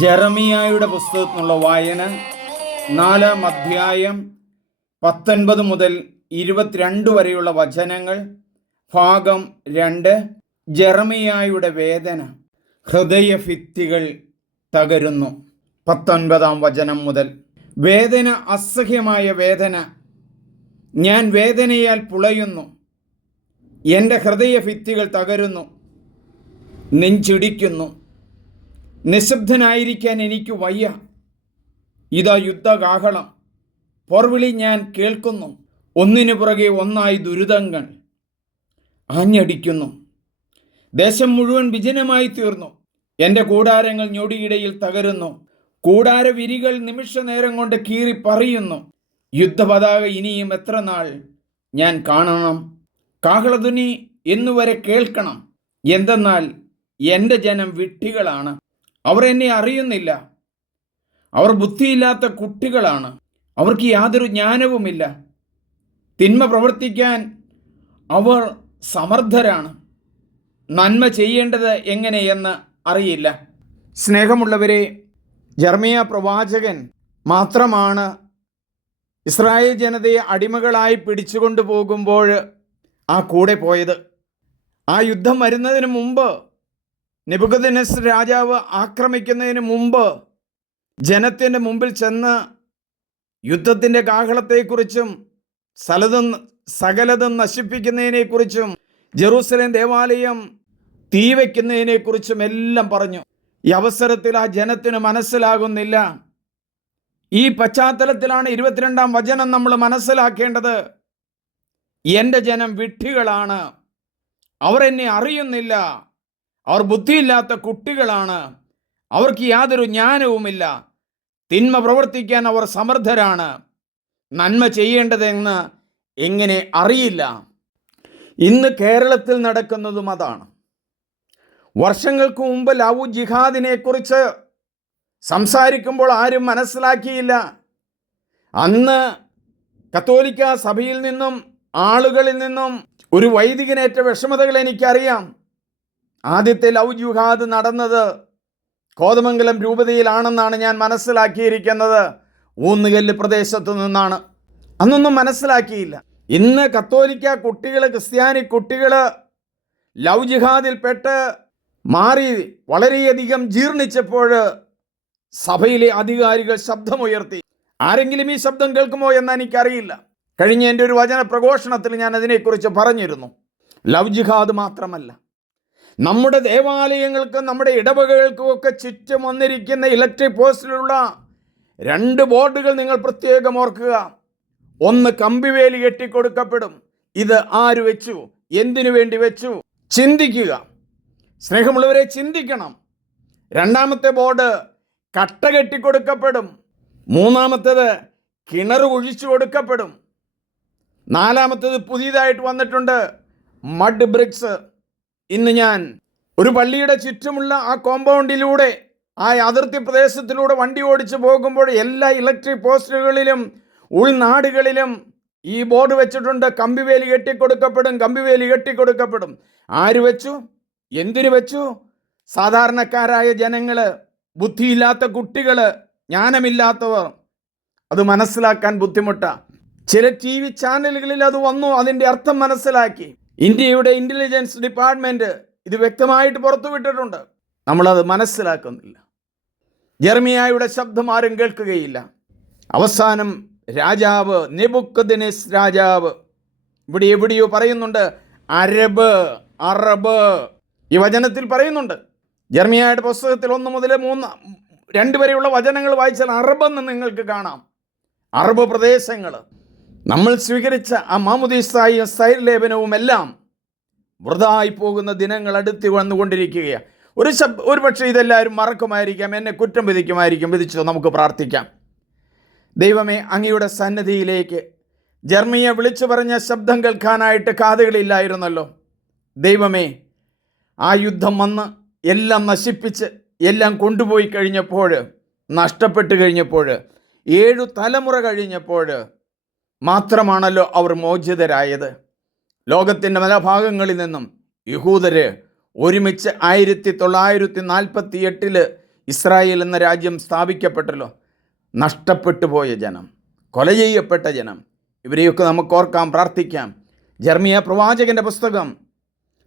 ജെറമിയായുടെ പുസ്തകത്തിനുള്ള വായന 4-ാം അധ്യായം 19 മുതൽ 22 വരെയുള്ള വചനങ്ങൾ. ഭാഗം 2. ജെറമിയായുടെ വേദന. ഹൃദയഭിത്തികൾ തകരുന്നു. 19-ാം വചനം മുതൽ. വേദന, അസഹ്യമായ വേദന. ഞാൻ വേദനയാൽ പുളയുന്നു. എൻ്റെ ഹൃദയഭിത്തികൾ തകരുന്നു, നെഞ്ചിടിക്കുന്നു. നിശബ്ദനായിരിക്കാൻ എനിക്ക് വയ്യ. ഇതാ യുദ്ധകാഹളം, പോർവിളി ഞാൻ കേൾക്കുന്നു. ഒന്നിനു പുറകെ ഒന്നായി ദുരിതങ്ങൾ ആഞ്ഞടിക്കുന്നു. ദേശം മുഴുവൻ വിജനമായി തീർന്നു. എൻ്റെ കൂടാരങ്ങൾ ഞൊടിയിടയിൽ തകരുന്നു. കൂടാര വിരികൾ നിമിഷ നേരം കൊണ്ട് കീറി പറയുന്നു. യുദ്ധപതാക ഇനിയും എത്ര നാൾ ഞാൻ കാണണം? കാഹളധ്വനി എന്നുവരെ കേൾക്കണം. എന്തെന്നാൽ എൻ്റെ ജനം വിഡ്ഢികളാണ്, അവർ എന്നെ അറിയുന്നില്ല. അവർ ബുദ്ധിയില്ലാത്ത കുട്ടികളാണ്, അവർക്ക് യാതൊരു ജ്ഞാനവുമില്ല. തിന്മ പ്രവർത്തിക്കാൻ അവർ സമർത്ഥരാണ്, നന്മ ചെയ്യേണ്ടത് എങ്ങനെയെന്ന് അറിയില്ല. സ്നേഹമുള്ളവരെ, ജെറമിയ പ്രവാചകൻ മാത്രമാണ് ഇസ്രായേൽ ജനതയെ അടിമകളായി പിടിച്ചുകൊണ്ടു പോകുമ്പോൾ ആ കൂടെ പോയത്. ആ യുദ്ധം വരുന്നതിന് മുമ്പ്, നെബൂഖദ്നേസർ രാജാവ് ആക്രമിക്കുന്നതിന് മുമ്പ് ജനത്തിൻ്റെ മുമ്പിൽ ചെന്ന് യുദ്ധത്തിൻ്റെ കാഹളത്തെക്കുറിച്ചും സകലതും നശിപ്പിക്കുന്നതിനെക്കുറിച്ചും ജെറൂസലേം ദേവാലയം തീ വയ്ക്കുന്നതിനെക്കുറിച്ചും എല്ലാം പറഞ്ഞു. ഈ അവസരത്തിൽ ആ ജനത്തിന് മനസ്സിലാകുന്നില്ല. ഈ പശ്ചാത്തലത്തിലാണ് 22-ാം വചനം നമ്മൾ മനസ്സിലാക്കേണ്ടത്. എൻ്റെ ജനം വിഡ്ഢികളാണ്, അവർ എന്നെ അറിയുന്നില്ല. അവർ ബുദ്ധിയില്ലാത്ത കുട്ടികളാണ്, അവർക്ക് യാതൊരു ജ്ഞാനവുമില്ല. തിന്മ പ്രവർത്തിക്കാൻ അവർ സമർത്ഥരാണ്, നന്മ ചെയ്യേണ്ടതെന്ന് എങ്ങനെ അറിയില്ല. ഇന്ന് കേരളത്തിൽ നടക്കുന്നതും അതാണ്. വർഷങ്ങൾക്ക് മുമ്പ് ലവ് ജിഹാദിനെ കുറിച്ച് സംസാരിക്കുമ്പോൾ ആരും മനസ്സിലാക്കിയില്ല. അന്ന് കത്തോലിക്ക സഭയിൽ നിന്നും ആളുകളിൽ നിന്നും ഒരു വൈദികനേറ്റ വിഷമതകൾ എനിക്കറിയാം. ആദ്യത്തെ ലവ് ജിഹാദ് നടന്നത് കോതമംഗലം രൂപതയിലാണെന്നാണ് ഞാൻ മനസ്സിലാക്കിയിരിക്കുന്നത്. ഊന്നുകല്ല് പ്രദേശത്തു നിന്നാണ്. അന്നൊന്നും മനസ്സിലാക്കിയില്ല. ഇന്ന് കത്തോലിക്ക കുട്ടികൾ, ക്രിസ്ത്യാനി കുട്ടികൾ ലവ് ജിഹാദിൽപ്പെട്ട് മാറി വളരെയധികം ജീർണിച്ചപ്പോൾ സഭയിലെ അധികാരികൾ ശബ്ദമുയർത്തി. ആരെങ്കിലും ഈ ശബ്ദം കേൾക്കുമോ എന്ന് എനിക്കറിയില്ല. കഴിഞ്ഞ എൻ്റെ ഒരു വചന പ്രഘോഷണത്തിൽ ഞാൻ അതിനെക്കുറിച്ച് പറഞ്ഞിരുന്നു. ലവ് ജിഹാദ് മാത്രമല്ല, നമ്മുടെ ദേവാലയങ്ങൾക്കും നമ്മുടെ ഇടവകകൾക്കും ഒക്കെ ചുറ്റും വന്നിരിക്കുന്ന ഇലക്ട്രിക് പോസ്റ്റിലുള്ള 2 ബോർഡുകൾ നിങ്ങൾ പ്രത്യേകം ഓർക്കുക. ഒന്ന് കമ്പിവേലി കെട്ടിക്കൊടുക്കപ്പെടും. ഇത് ആര് വെച്ചു, എന്തിനു വേണ്ടി വെച്ചു? ചിന്തിക്കുക. സ്നേഹമുള്ളവരെ, ചിന്തിക്കണം. 2-ാമത്തെ ബോർഡ് കട്ട കെട്ടിക്കൊടുക്കപ്പെടും. 3-ാമത്തേത് കിണർ കുഴിച്ചു കൊടുക്കപ്പെടും. 4-ാമത്തേത് പുതിയതായിട്ട് വന്നിട്ടുണ്ട്, മഡ് ബ്രിക്സ്. ഇന്ന് ഞാൻ ഒരു പള്ളിയുടെ ചുറ്റുമുള്ള ആ കോമ്പൗണ്ടിലൂടെ, ആ അതിർത്തി പ്രദേശത്തിലൂടെ വണ്ടി ഓടിച്ചു പോകുമ്പോൾ എല്ലാ ഇലക്ട്രിക് പോസ്റ്റുകളിലും ഉൾനാടുകളിലും ഈ ബോർഡ് വെച്ചിട്ടുണ്ട്, കമ്പിവേലി കെട്ടിക്കൊടുക്കപ്പെടും, കമ്പിവേലി കെട്ടിക്കൊടുക്കപ്പെടും. ആര് വെച്ചു? എന്തിനു വെച്ചു? സാധാരണക്കാരായ ജനങ്ങൾ, ബുദ്ധിയില്ലാത്ത കുട്ടികൾ, ജ്ഞാനമില്ലാത്തവർ. അത് മനസ്സിലാക്കാൻ ബുദ്ധിമുട്ടാണ്. ചില TV ചാനലുകളിൽ അത് വന്നു, അതിൻ്റെ അർത്ഥം മനസ്സിലാക്കി. ഇന്ത്യയുടെ ഇൻ്റലിജൻസ് ഡിപ്പാർട്ട്മെൻറ്റ് ഇത് വ്യക്തമായിട്ട് പുറത്തുവിട്ടിട്ടുണ്ട്. നമ്മളത് മനസ്സിലാക്കുന്നില്ല. ജെറമിയായുടെ ശബ്ദം ആരും കേൾക്കുകയില്ല. അവസാനം രാജാവ്, നെബൂഖദ്നേസർ രാജാവ്, ഇവിടെ എവിടെയോ പറയുന്നുണ്ട് അറബ്. ഈ വചനത്തിൽ പറയുന്നുണ്ട്. ജെറമിയായുടെ പുസ്തകത്തിൽ 1 മുതൽ 2 വരെയുള്ള വചനങ്ങൾ വായിച്ചാൽ അറബെന്ന് നിങ്ങൾക്ക് കാണാം. അറബ് പ്രദേശങ്ങൾ. നമ്മൾ സ്വീകരിച്ച ആ മാമുദീസായും സൈർലേപനവും എല്ലാം വൃഥായി പോകുന്ന ദിനങ്ങൾ അടുത്ത് വന്നുകൊണ്ടിരിക്കുകയാണ്. ഒരു പക്ഷേ ഇതെല്ലാവരും മറക്കുമായിരിക്കാം, എന്നെ കുറ്റം വിധിക്കുമായിരിക്കും. വിധിച്ചോ, നമുക്ക് പ്രാർത്ഥിക്കാം. ദൈവമേ, അങ്ങയുടെ സന്നിധിയിലേക്ക് ജെറമിയ വിളിച്ചു പറഞ്ഞ ശബ്ദം കേൾക്കാനായിട്ട് കാതുകളില്ലായിരുന്നല്ലോ. ദൈവമേ, ആ യുദ്ധം വന്ന് എല്ലാം നശിപ്പിച്ച് എല്ലാം കൊണ്ടുപോയി കഴിഞ്ഞപ്പോൾ, നഷ്ടപ്പെട്ട് കഴിഞ്ഞപ്പോൾ, 7 തലമുറ കഴിഞ്ഞപ്പോൾ മാത്രമാണല്ലോ അവർ മോചിതരായത്. ലോകത്തിൻ്റെ പല ഭാഗങ്ങളിൽ നിന്നും യഹൂദര് ഒരുമിച്ച് 1948 ഇസ്രായേൽ എന്ന രാജ്യം സ്ഥാപിക്കപ്പെട്ടല്ലോ. നഷ്ടപ്പെട്ടു പോയ ജനം, കൊല ചെയ്യപ്പെട്ട ജനം, ഇവരെയൊക്കെ നമുക്ക് ഓർക്കാം, പ്രാർത്ഥിക്കാം. ജെറമ്യാ പ്രവാചകൻ്റെ പുസ്തകം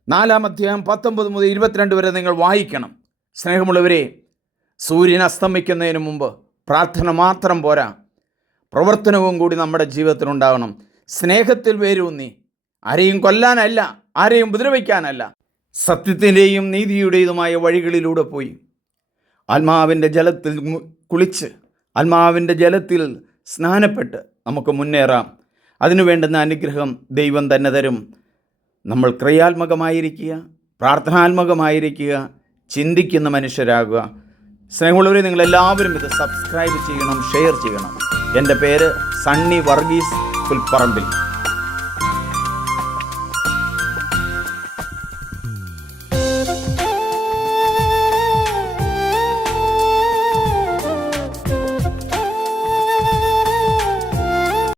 4-ാം അധ്യായം 19 മുതൽ 22 വരെ നിങ്ങൾ വായിക്കണം. സ്നേഹമുള്ളവരെ, സൂര്യൻ അസ്തമിക്കുന്നതിന് മുമ്പ് പ്രാർത്ഥന മാത്രം പോരാ, പ്രവർത്തനവും കൂടി നമ്മുടെ ജീവിതത്തിലുണ്ടാകണം. സ്നേഹത്തിൽ വേരൂന്നി, ആരെയും കൊല്ലാനല്ല, ആരെയും ഉപദ്രവിക്കാനല്ല, സത്യത്തിൻ്റെയും നീതിയുടേതുമായ വഴികളിലൂടെ പോയി ആത്മാവിൻ്റെ ജലത്തിൽ കുളിച്ച് ആത്മാവിൻ്റെ ജലത്തിൽ സ്നാനപ്പെട്ട് നമുക്ക് മുന്നേറാം. അതിനു വേണ്ടുന്ന അനുഗ്രഹം ദൈവം തന്നെ തരും. നമ്മൾ ക്രിയാത്മകമായിരിക്കുക, പ്രാർത്ഥനാത്മകമായിരിക്കുക, ചിന്തിക്കുന്ന മനുഷ്യരാകുക. സ്നേഹമുള്ളവരെ, നിങ്ങളെല്ലാവരും ഇത് സബ്സ്ക്രൈബ് ചെയ്യണം, ഷെയർ ചെയ്യണം. എൻ്റെ പേര് സണ്ണി വർഗീസ് പുൽപ്പറമ്പിൽ.